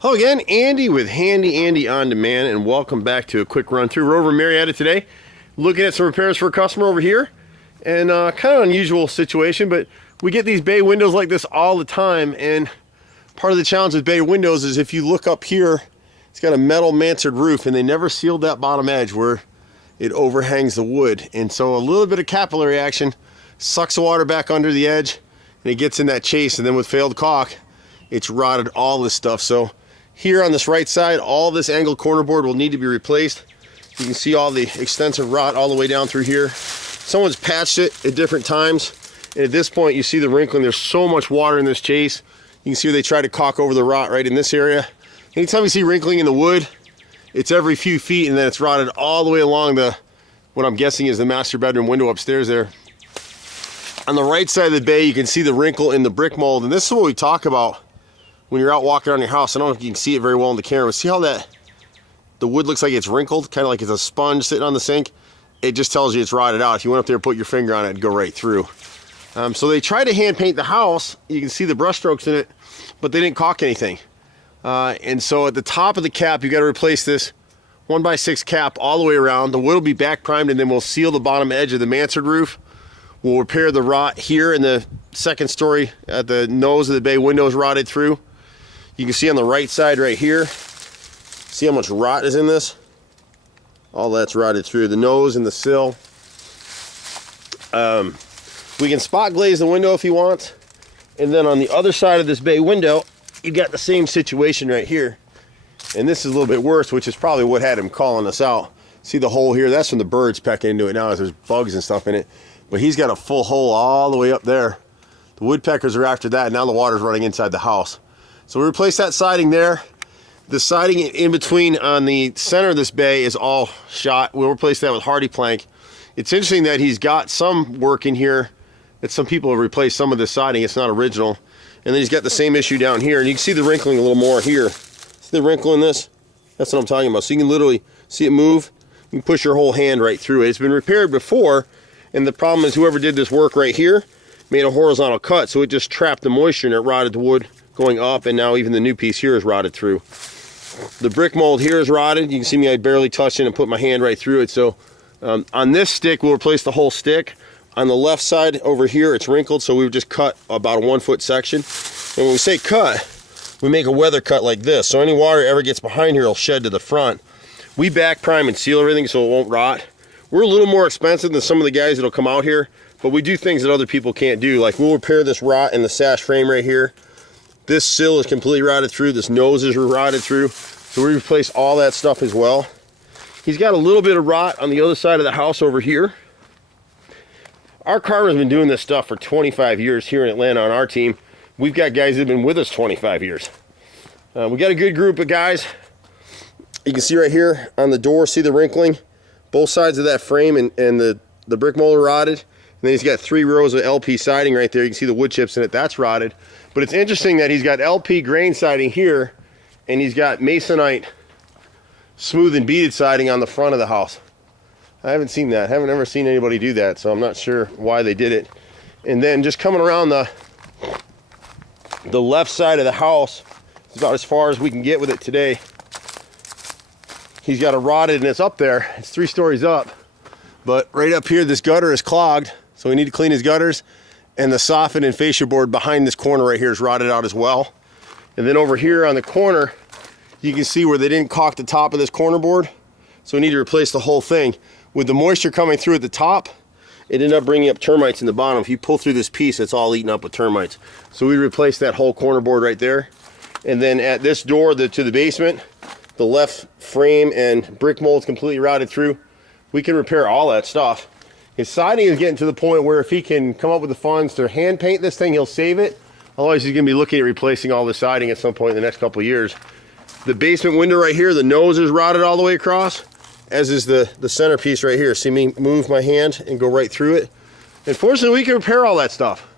Hello again, Andy with Handy Andy On Demand, and welcome back to a quick run through. We're over in Marietta today, looking at some repairs for a customer over here, and kind of unusual situation, but we get these bay windows like this all the time, and part of the challenge with bay windows is if you look up here, it's got a metal mansard roof, and they never sealed that bottom edge where it overhangs the wood, and so a little bit of capillary action sucks the water back under the edge, and it gets in that chase, and then with failed caulk, it's rotted all this stuff. So here on this right side, all this angled corner board will need to be replaced. You can see all the extensive rot all the way down through here. Someone's patched it at different times, and at this point you see the wrinkling. There's so much water in this chase. You can see where they try to caulk over the rot right in this area. Anytime you see wrinkling in the wood, it's every few feet, and then it's rotted all the way along what I'm guessing is the master bedroom window upstairs there. On the right side of the bay, you can see the wrinkle in the brick mold, and this is what we talk about when you're out walking around your house. I don't know if you can see it very well in the camera, but see how the wood looks like it's wrinkled, kind of like it's a sponge sitting on the sink? It just tells you it's rotted out. If you went up there and put your finger on it, it'd go right through. So they tried to hand paint the house. You can see the brush strokes in it, but they didn't caulk anything. And so at the top of the cap, you got to replace this 1x6 cap all the way around. The wood will be back primed, and then we'll seal the bottom edge of the mansard roof. We'll repair the rot here in the second story at the nose of the bay windows rotted through. You can see on the right side right here, see how much rot is in this? All that's rotted through the nose and the sill. We can spot glaze the window if you want. And then on the other side of this bay window, you got the same situation right here. And this is a little bit worse, which is probably what had him calling us out. See the hole here? That's from the birds pecking into it now as there's bugs and stuff in it. But he's got a full hole all the way up there. The woodpeckers are after that, and now the water's running inside the house. So we replaced that siding there. The siding in between on the center of this bay is all shot. We'll replace that with hardy plank. It's interesting that he's got some work in here that some people have replaced some of the siding. It's not original. And then he's got the same issue down here, and you can see the wrinkling a little more here. See the wrinkle in this? That's what I'm talking about. So you can literally see it move. You can push your whole hand right through it. It's been repaired before, and the problem is whoever did this work right here made a horizontal cut, so it just trapped the moisture and it rotted the wood going up, and now even the new piece here is rotted through. The brick mold here is rotted. You can see me, I barely touched it and put my hand right through it. So on this stick, we'll replace the whole stick. On the left side over here, it's wrinkled, so we've just cut about a 1 foot section. And when we say cut, we make a weather cut like this. So any water ever gets behind here will shed to the front. We back prime and seal everything so it won't rot. We're a little more expensive than some of the guys that'll come out here, but we do things that other people can't do. Like we'll repair this rot in the sash frame right here. This sill is completely rotted through. This nose is rotted through. So we replace all that stuff as well. He's got a little bit of rot on the other side of the house over here. Our carver's been doing this stuff for 25 years here in Atlanta on our team. We've got guys that have been with us 25 years. We got a good group of guys. You can see right here on the door, see the wrinkling? Both sides of that frame and the brick mold are rotted. And then he's got 3 rows of LP siding right there. You can see the wood chips in it, that's rotted. But it's interesting that he's got LP grain siding here, and he's got masonite smooth and beaded siding on the front of the house. I haven't seen that. I haven't ever seen anybody do that, so I'm not sure why they did it. And then just coming around the left side of the house, it's about as far as we can get with it today. He's got a rotted, and it's up there. It's 3 stories up. But right up here, this gutter is clogged, so we need to clean his gutters. And the soffit and fascia board behind this corner right here is rotted out as well. And then over here on the corner, you can see where they didn't caulk the top of this corner board. So we need to replace the whole thing. With the moisture coming through at the top, it ended up bringing up termites in the bottom. If you pull through this piece, it's all eaten up with termites. So we replaced that whole corner board right there. And then at this door to the basement, the left frame and brick mold's completely rotted through. We can repair all that stuff. His siding is getting to the point where if he can come up with the funds to hand paint this thing, he'll save it. Otherwise, he's gonna be looking at replacing all the siding at some point in the next couple of years. The basement window right here, the nose is rotted all the way across, as is the centerpiece right here. See me move my hand and go right through it. And fortunately, we can repair all that stuff.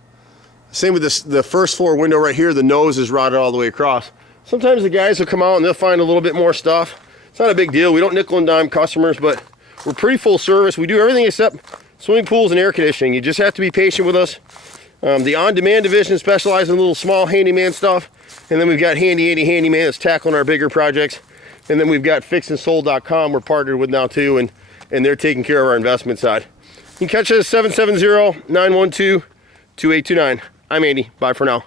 Same with the first floor window right here, the nose is rotted all the way across. Sometimes the guys will come out and they'll find a little bit more stuff. It's not a big deal. We don't nickel and dime customers, but we're pretty full service. We do everything except swimming pools and air conditioning. You just have to be patient with us. The on-demand division specializes in little small handyman stuff. And then we've got Handy Andy Handyman that's tackling our bigger projects. And then we've got fixandsold.com we're partnered with now too, and they're taking care of our investment side. You can catch us at 770-912-2829. I'm Andy. Bye for now.